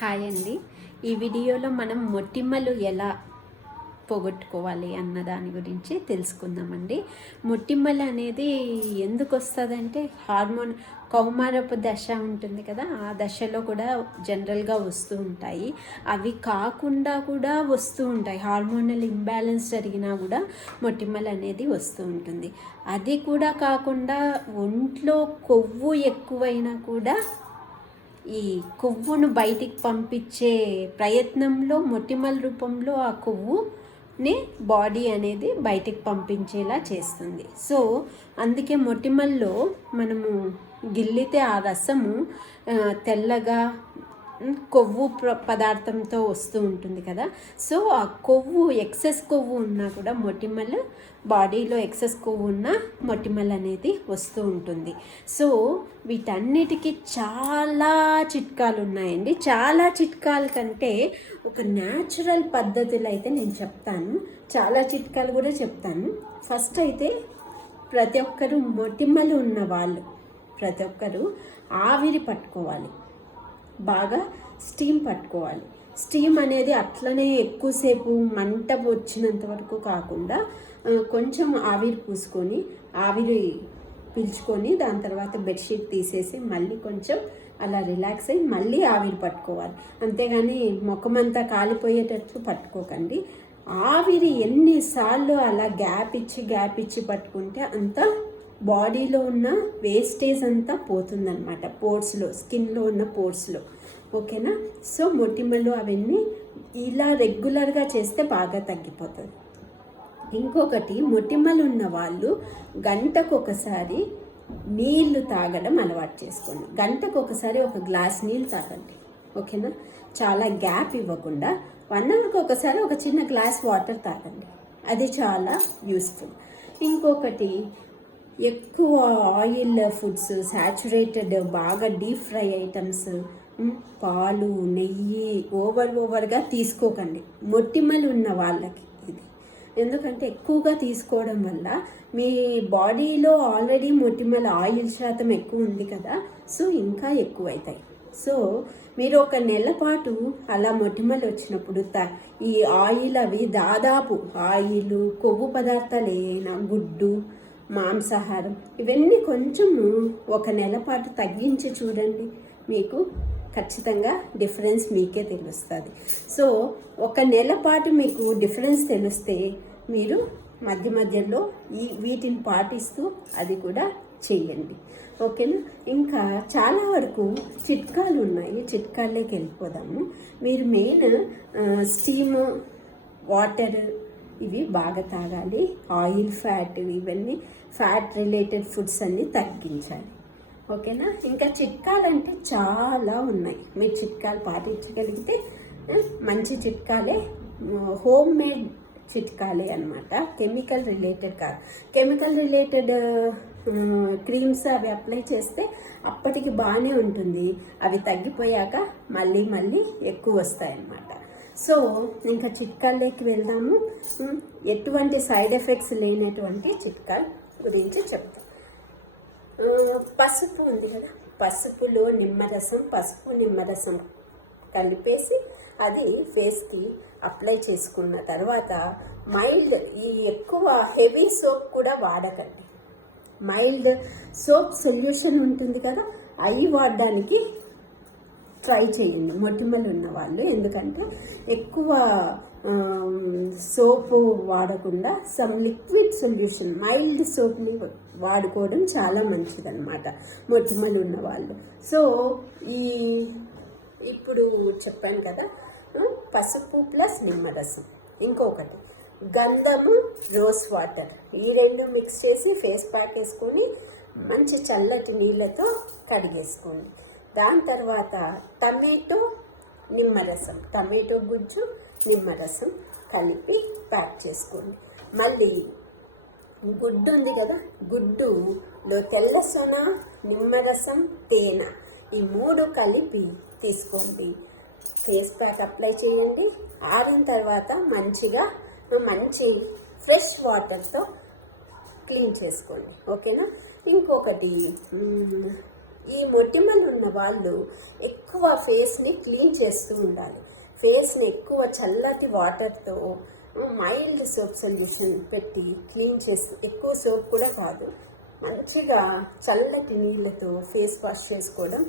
Hi అండి. ఈ వీడియోలో మనం మొటిమలు ఎలా పోగొట్టుకోవాలి అన్న దాని గురించి తెలుసుకుందామండి. మొటిమలు అనేది ఎందుకు వస్తుందంటే హార్మోన్ కౌమారపు దశ ఉంటుంది కదా, ఆ దశలో కూడా జనరల్గా వస్తూ ఉంటాయి. అవి కాకుండా కూడా వస్తూ ఉంటాయి. హార్మోనల్ ఇంబ్యాలెన్స్ జరిగినా కూడా మొటిమలు అనేది వస్తూ ఉంటుంది. అది కూడా కాకుండా ఒంట్లో కొవ్వు ఎక్కువైనా కూడా ఈ కొవ్వును బయటికి పంపించే ప్రయత్నంలో మొటిమల రూపంలో ఆ కొవ్వుని బాడీ అనేది బయటికి పంపించేలా చేస్తుంది. సో అందుకే మొటిమల్లో మనము గిల్లితే ఆ రసము తెల్లగా కొవ్వు పదార్థంతో వస్తూ ఉంటుంది కదా. సో ఆ కొవ్వు ఎక్సెస్ కొవ్వు ఉన్నా కూడా మొటిమలు, బాడీలో ఎక్సెస్ కొవ్వు ఉన్న మొటిమలు అనేది వస్తూ ఉంటుంది. సో వీటన్నిటికీ చాలా చిట్కాలు ఉన్నాయండి. చాలా చిట్కాల కంటే ఒక న్యాచురల్ పద్ధతులు అయితే నేను చెప్తాను, చాలా చిట్కాలు కూడా చెప్తాను. ఫస్ట్ అయితే ప్రతి ఒక్కరు మొటిమలు ఉన్న వాళ్ళు ప్రతి ఒక్కరు ఆవిరి పట్టుకోవాలి, బాగా స్టీమ్ పట్టుకోవాలి. స్టీమ్ అనేది అట్లనే ఎక్కువసేపు మంట వచ్చినంత వరకు కాకుండా కొంచెం ఆవిరి పూసుకొని ఆవిరి పీల్చుకొని దాని తర్వాత బెడ్షీట్ తీసేసి మళ్ళీ కొంచెం అలా రిలాక్స్ అయ్యి మళ్ళీ ఆవిరి పట్టుకోవాలి. అంతేగాని ముఖమంతా కాలిపోయేటట్లు పట్టుకోకండి. ఆవిరి ఎన్నిసార్లు అలా గ్యాప్ ఇచ్చి పట్టుకుంటే అంత బాడీలో ఉన్న వేస్టేజ్ అంతా పోతుందన్నమాట, పోర్స్లో, స్కిన్లో ఉన్న పోర్స్లో. ఓకేనా? సో మొటిమలు అవన్నీ ఇలా రెగ్యులర్గా చేస్తే బాగా తగ్గిపోతుంది. ఇంకొకటి, మొటిమలు ఉన్న వాళ్ళు గంటకు ఒకసారి నీళ్లు తాగడం అలవాటు చేసుకోండి. గంటకు ఒకసారి ఒక గ్లాస్ నీళ్ళు తాగండి. ఓకేనా? చాలా గ్యాప్ ఇవ్వకుండా 1 అవర్కి ఒకసారి ఒక చిన్న గ్లాస్ వాటర్ తాగండి. అది చాలా యూస్ఫుల్. ఇంకొకటి, ఎక్కువ ఆయిల్ ఫుడ్స్, సాచురేటెడ్, బాగా డీప్ ఫ్రై ఐటమ్స్, పాలు, నెయ్యి ఓవర్గా తీసుకోకండి మొటిమలు ఉన్న వాళ్ళకి. ఇది ఎందుకంటే ఎక్కువగా తీసుకోవడం వల్ల మీ బాడీలో ఆల్రెడీ మొటిమల ఆయిల్ శాతం ఎక్కువ ఉంది కదా, సో ఇంకా ఎక్కువ అవుతాయి. సో మీరు ఒక నెల పాటు అలా మొటిమలు వచ్చినప్పుడు ఈ ఆయిల్ అవి దాదాపు ఆయిల్, కొవ్వు పదార్థాలు ఏదైనా, గుడ్డు, మాంసాహారం, ఇవన్నీ కొంచెము ఒక నెల పాటు తగ్గించి చూడండి, మీకు ఖచ్చితంగా డిఫరెన్స్ మీకే తెలుస్తుంది. సో ఒక నెల పాటు మీకు డిఫరెన్స్ తెలిస్తే మీరు మధ్యలో వీటిని పాటిస్తూ అది కూడా చెయ్యండి. ఓకేనా? ఇంకా చాలా వరకు చిట్కాలు ఉన్నాయి, చిట్కాల్లోకి వెళ్ళిపోదాము. మీరు మెయిన్ స్టీము, వాటర్ ఇవి బాగా తాగాలి. ఆయిల్, ఫ్యాట్, ఇవన్నీ ఫ్యాట్ రిలేటెడ్ ఫుడ్స్ అన్నీ తగ్గించాలి. ఓకేనా? ఇంకా చిట్కాలంటే చాలా ఉన్నాయి. మీరు చిట్కాలు పాటించగలిగితే మంచి చిట్కాలే, హోమ్ మేడ్ చిట్కాలే అనమాట. కెమికల్ రిలేటెడ్ కాదు. కెమికల్ రిలేటెడ్ క్రీమ్స్ అవి అప్లై చేస్తే అప్పటికి బాగానే ఉంటుంది, అవి తగ్గిపోయాక మళ్ళీ ఎక్కువ వస్తాయన్నమాట. సో ఇంకా చిట్కాల్లోకి వెళ్దాము. ఎటువంటి సైడ్ ఎఫెక్ట్స్ లేనటువంటి చిట్కాల గురించి చెప్తాం. పసుపు ఉంది కదా, పసుపులో నిమ్మరసం, పసుపు నిమ్మరసం కలిపేసి అది ఫేస్కి అప్లై చేసుకున్న తర్వాత మైల్డ్, ఈ ఎక్కువ హెవీ సోప్ కూడా వాడకండి. మైల్డ్ సోప్ సొల్యూషన్ ఉంటుంది కదా, అవి వాడడానికి ట్రై చేయండి మొటిమలు ఉన్న వాళ్ళు. ఎందుకంటే ఎక్కువ సోపు వాడకుండా సమ్ లిక్విడ్ సొల్యూషన్, మైల్డ్ సోప్ని వాడుకోవడం చాలా మంచిదన్నమాట మొటిమలు ఉన్న వాళ్ళు. సో ఇప్పుడు చెప్పాను కదా, పసుపు ప్లస్ నిమ్మరసం. ఇంకొకటి గంధము, రోజ్ వాటర్, ఈ రెండు మిక్స్ చేసి ఫేస్ ప్యాక్ వేసుకొని మంచి చల్లటి నీళ్ళతో కడిగేసుకోండి. దాని తర్వాత టమాటో నిమ్మరసం, టమాటో గుజ్జు, నిమ్మరసం కలిపి ప్యాక్ చేసుకోండి. మళ్ళీ గుడ్డు ఉంది కదా, గుడ్డులో తెల్ల సొన, నిమ్మరసం, తేనె, ఈ 3 కలిపి తీసుకోండి. ఫేస్ ప్యాక్ అప్లై చేయండి. ఆరిన తర్వాత మంచి ఫ్రెష్ వాటర్తో క్లీన్ చేసుకోండి. ఓకేనా? ఇంకొకటి, ఈ మొటిమలు ఉన్న వాళ్ళు ఎక్కువ ఫేస్ని క్లీన్ చేస్తూ ఉండాలి. ఫేస్ని ఎక్కువ చల్లటి వాటర్తో మైల్డ్ సోప్ సొల్యూషన్ పెట్టి క్లీన్ చేసి, ఎక్కువ సోప్ కూడా కాదు, మంచిగా చల్లటి నీళ్ళతో ఫేస్ వాష్ చేసుకోవడం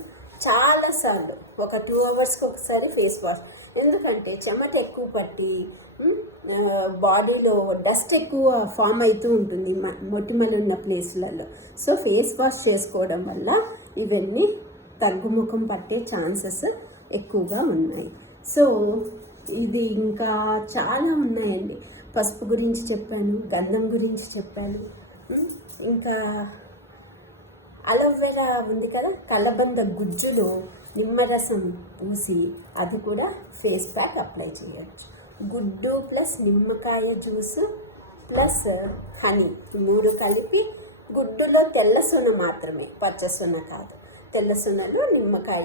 చాలాసార్లు, ఒక 2 అవర్స్కి ఒకసారి ఫేస్ వాష్. ఎందుకంటే చెమట ఎక్కువ పట్టి బాడీలో డస్ట్ ఎక్కువ ఫామ్ అవుతూ ఉంటుంది మొటిమలు ఉన్న ప్లేస్లలో. సో ఫేస్ వాష్ చేసుకోవడం వల్ల ఇవన్నీ తగ్గుముఖం పట్టే ఛాన్సెస్ ఎక్కువగా ఉన్నాయి. సో ఇది ఇంకా చాలా ఉన్నాయండి. పసుపు గురించి చెప్పాను, గంధం గురించి చెప్పాను, ఇంకా అలోవెరా ఉంది కదా, కలబంద గుజ్జులో నిమ్మరసం పూసి అది కూడా ఫేస్ ప్యాక్ అప్లై చేయొచ్చు. గుడ్డు ప్లస్ నిమ్మకాయ జ్యూస్ ప్లస్ హనీ 3 కలిపి, గుడ్డులో తెల్ల సొన మాత్రమే, పచ్చ సొన కాదు, తెల్ల సొనలో నిమ్మకాయ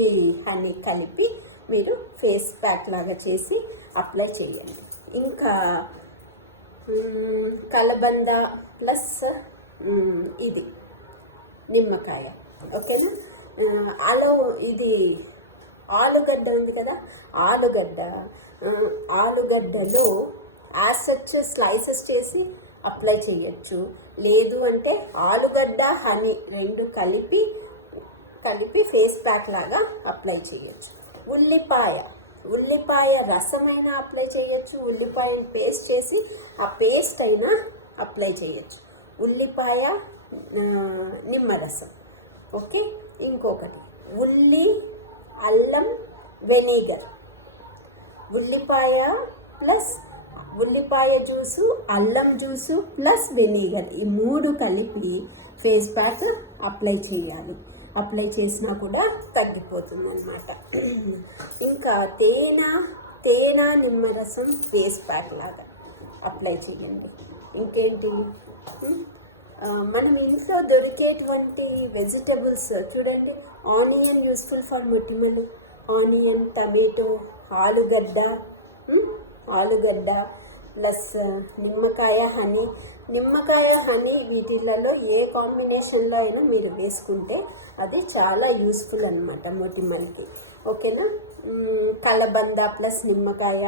ఈ హనీ కలిపి మీరు ఫేస్ ప్యాక్ లాగా చేసి అప్లై చేయండి. ఇంకా కలబంద ప్లస్ ఇది నిమ్మకాయ, ఓకేనా. ఇది ఆలుగడ్డ ఉంది కదా, ఆలుగడ్డలో యాసెట్స్ స్లైసెస్ చేసి అప్లై చేయొచ్చు. లేదు అంటే ఆలుగడ్డ హనీ 2 కలిపి ఫేస్ ప్యాక్ లాగా అప్లై చేయొచ్చు. ఉల్లిపాయ రసమైనా అప్లై చేయొచ్చు, ఉల్లిపాయని పేస్ట్ చేసి ఆ పేస్ట్ అయినా అప్లై చేయొచ్చు. ఉల్లిపాయ నిమ్మరసం, ఓకే. ఇంకొకటి అల్లం వెనిగర్, ఉల్లిపాయ జ్యూసు, అల్లం జ్యూసు ప్లస్ వెనిగర్, ఈ 3 కలిపి ఫేస్ ప్యాక్ అప్లై చేయాలి. అప్లై చేసినా కూడా తగ్గిపోతుంది అన్నమాట. ఇంకా తేనె నిమ్మరసం ఫేస్ ప్యాక్ లాగా అప్లై చేయండి. ఇంకేంటి, మనం ఇంట్లో దొరికేటువంటి వెజిటబుల్స్ చూడండి. ఆనియన్ యూస్ఫుల్ ఫర్ మొటిమలు, ఆనియన్, టమాటో, ఆలుగడ్డ ప్లస్ నిమ్మకాయ హనీ వీటిలలో ఏ కాంబినేషన్లో అయినా మీరు వేసుకుంటే అది చాలా యూస్ఫుల్ అన్నమాట మొటిమలకి, ఓకేనా. కలబంద ప్లస్ నిమ్మకాయ,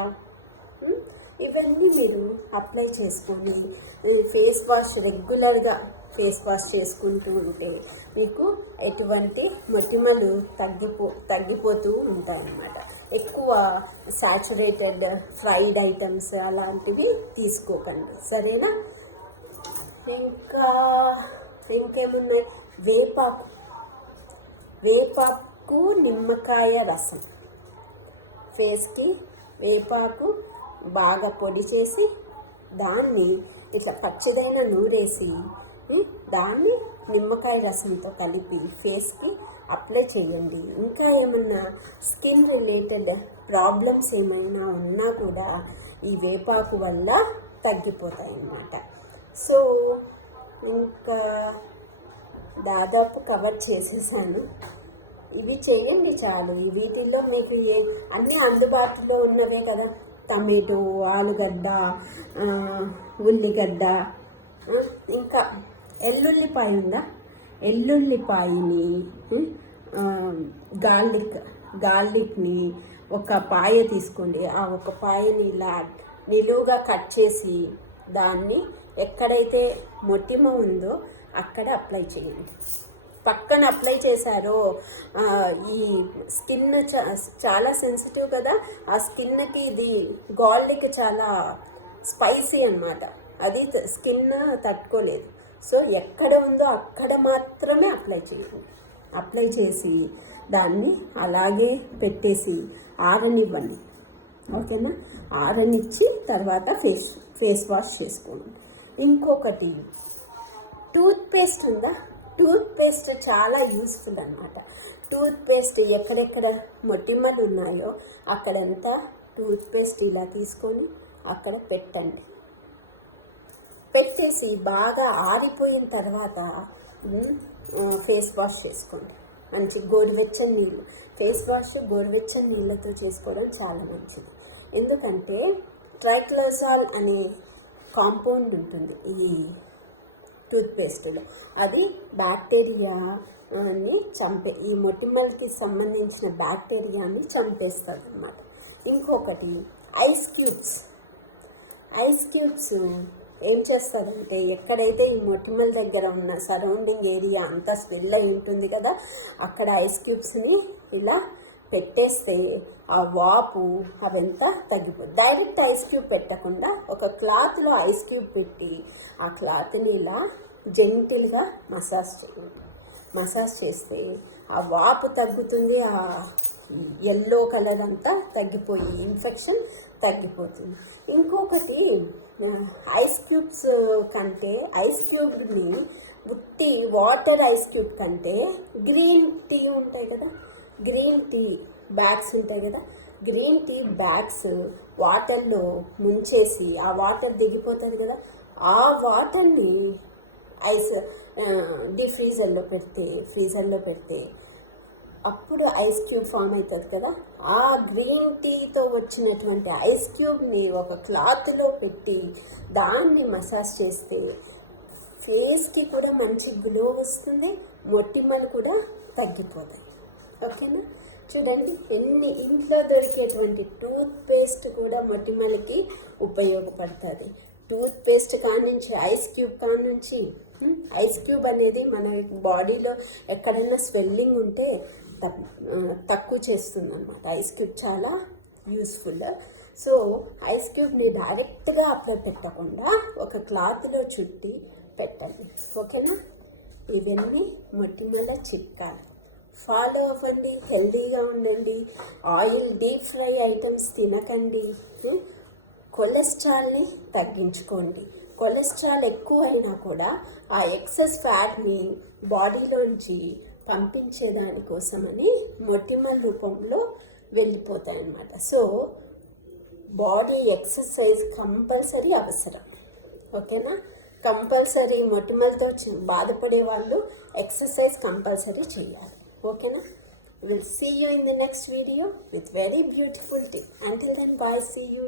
ఇవన్నీ మీరు అప్లై చేసుకొని ఫేస్ వాష్ రెగ్యులర్గా ఫేస్ వాష్ చేసుకుంటూ ఉంటే మీకు ఎటువంటి మొటిమలు తగ్గిపోతూ ఉంటాయన్నమాట. ఎక్కువ సాచురేటెడ్ ఫ్రైడ్ ఐటమ్స్ అలాంటివి తీసుకోకండి, సరేనా. ఇంకేమున్నాయి, వేపాకు నిమ్మకాయ రసం, ఫేస్కి వేపాకు బాగా పొడి చేసి దాన్ని ఇట్లా పచ్చిదైన నూరేసి దాన్ని నిమ్మకాయ రసంతో కలిపి ఫేస్కి అప్లై చేయండి. ఇంకా ఏమన్నా స్కిన్ రిలేటెడ్ ప్రాబ్లమ్స్ ఏమైనా ఉన్నా కూడా ఈ వేపాకు వల్ల తగ్గిపోతాయి అన్నమాట. సో ఇంకా దాదాపు కవర్ చేసేసాను. ఇవి చేయండి చాలు. వీటిల్లో మీకు అన్నీ అందుబాటులో ఉన్నవే కదా, టమాటో, ఆలుగడ్డ, ఉల్లిగడ్డ, ఇంకా ఎల్లుల్లిపాయ ఉందా, ఎల్లుల్లిపాయని గార్లిక్ని ఒక పాయ తీసుకోండి. ఆ ఒక పాయని ఇలా నిలువుగా కట్ చేసి దాన్ని ఎక్కడైతే మొటిమ ఉందో అక్కడ అప్లై చేయండి. పక్కన అప్లై చేశారో ఈ స్కిన్ చాలా సెన్సిటివ్ కదా, ఆ స్కిన్కి ఇది గార్లిక్ చాలా స్పైసీ అన్నమాట, అది స్కిన్ తట్టుకోలేదు. సో ఎక్కడ ఉందో అక్కడ మాత్రమే అప్లై చేయండి. అప్లై చేసి దాన్ని అలాగే పెట్టేసి ఆరనివ్వండి, ఓకేనా. ఆరనిచ్చి తర్వాత ఫేస్ వాష్ చేసుకోండి. ఇంకొకటి టూత్పేస్ట్ ఉందా, టూత్పేస్ట్ చాలా యూస్ఫుల్ అన్నమాట. టూత్పేస్ట్ ఎక్కడెక్కడ మొటిమలు ఉన్నాయో అక్కడంతా టూత్పేస్ట్ ఇలా తీసుకొని అక్కడ పెట్టండి. పెట్టేసి బాగా ఆరిపోయిన తర్వాత ఫేస్ వాష్ చేసుకోండి. మంచి గోరువెచ్చని నీళ్ళు, ఫేస్ వాష్ గోరువెచ్చని నీళ్ళతో చేసుకోవడం చాలా మంచిది. ఎందుకంటే ట్రైక్లోజాల్ అనే కాంపౌండ్ ఉంటుంది ఈ టూత్పేస్ట్లో. అది బ్యాక్టీరియా ఈ మొటిమలకి సంబంధించిన బ్యాక్టీరియాని చంపేస్తుంది అన్నమాట. ఇంకొకటి ఐస్ క్యూబ్స్ ఏం చేస్తుందంటే, ఎక్కడైతే ఈ మొటిమల దగ్గర ఉన్న సరౌండింగ్ ఏరియా అంతా స్వెల్ అయి ఉంటుంది కదా, అక్కడ ఐస్ క్యూబ్స్ని ఇలా పెట్టేస్తే ఆ వాపు అవంతా తగ్గిపోతుంది. డైరెక్ట్ ఐస్ క్యూబ్ పెట్టకుండా ఒక క్లాత్లో ఐస్ క్యూబ్ పెట్టి ఆ క్లాత్ని ఇలా జెంటిల్గా మసాజ్ చేస్తే ఆ వాపు తగ్గుతుంది, ఆ ఎల్లో కలర్ అంతా తగ్గిపోయి ఇన్ఫెక్షన్ తగ్గిపోతుంది. ఇంకొకటి ఐస్ క్యూబ్స్ కంటే ఐస్ క్యూబ్ని ఉట్టి వాటర్ ఐస్ క్యూబ్ కంటే గ్రీన్ టీ ఉంటాయి కదా, గ్రీన్ టీ బ్యాగ్స్ ఉంటాయి కదా, గ్రీన్ టీ బ్యాగ్స్ వాటర్లో ముంచేసి ఆ వాటర్ దిగిపోతుంది కదా, ఆ వాటర్ని ఫ్రీజర్లో పెడితే అప్పుడు ఐస్ క్యూబ్ ఫామ్ అవుతుంది కదా, ఆ గ్రీన్ టీతో వచ్చినటువంటి ఐస్ క్యూబ్ని ఒక క్లాత్లో పెట్టి దాన్ని మసాజ్ చేస్తే ఫేస్కి కూడా మంచి గ్లో వస్తుంది, మొటిమలు కూడా తగ్గిపోతాయి. ఓకేనా? చూడండి, ఇంట్లో దొరికేటువంటి టూత్పేస్ట్ కూడా మొటిమలకి ఉపయోగపడుతుంది. టూత్పేస్ట్ కానుంచి ఐస్ క్యూబ్ అనేది మన బాడీలో ఎక్కడైనా స్వెల్లింగ్ ఉంటే తక్కువ చేస్తుంది అన్నమాట. ఐస్ క్యూబ్ చాలా యూస్ఫుల్. సో ఐస్ క్యూబ్ని డైరెక్ట్గా అప్లై పెట్టకుండా ఒక క్లాత్లో చుట్టి పెట్టండి. ఓకేనా? ఇవన్నీ మొటిమల చిట్కాలు. ఫాలో అవ్వండి, హెల్దీగా ఉండండి, ఆయిల్ డీప్ ఫ్రై ఐటమ్స్ తినకండి, కొలెస్ట్రాల్ని తగ్గించుకోండి. కొలెస్ట్రాల్ ఎక్కువైనా కూడా ఆ ఎక్సెస్ ఫ్యాట్ని బాడీలోంచి పంపించేదానికోసమని మొటిమల రూపంలో వెళ్ళిపోతాయన్నమాట. సో బాడీ ఎక్సర్సైజ్ కంపల్సరీ అవసరం. ఓకేనా? కంపల్సరీ మొటిమలతో బాధపడే వాళ్ళు ఎక్సర్సైజ్ కంపల్సరీ చేయాలి. ఓకేనా? We'll see you in the next video with very beautiful tip. Until then, bye. See you.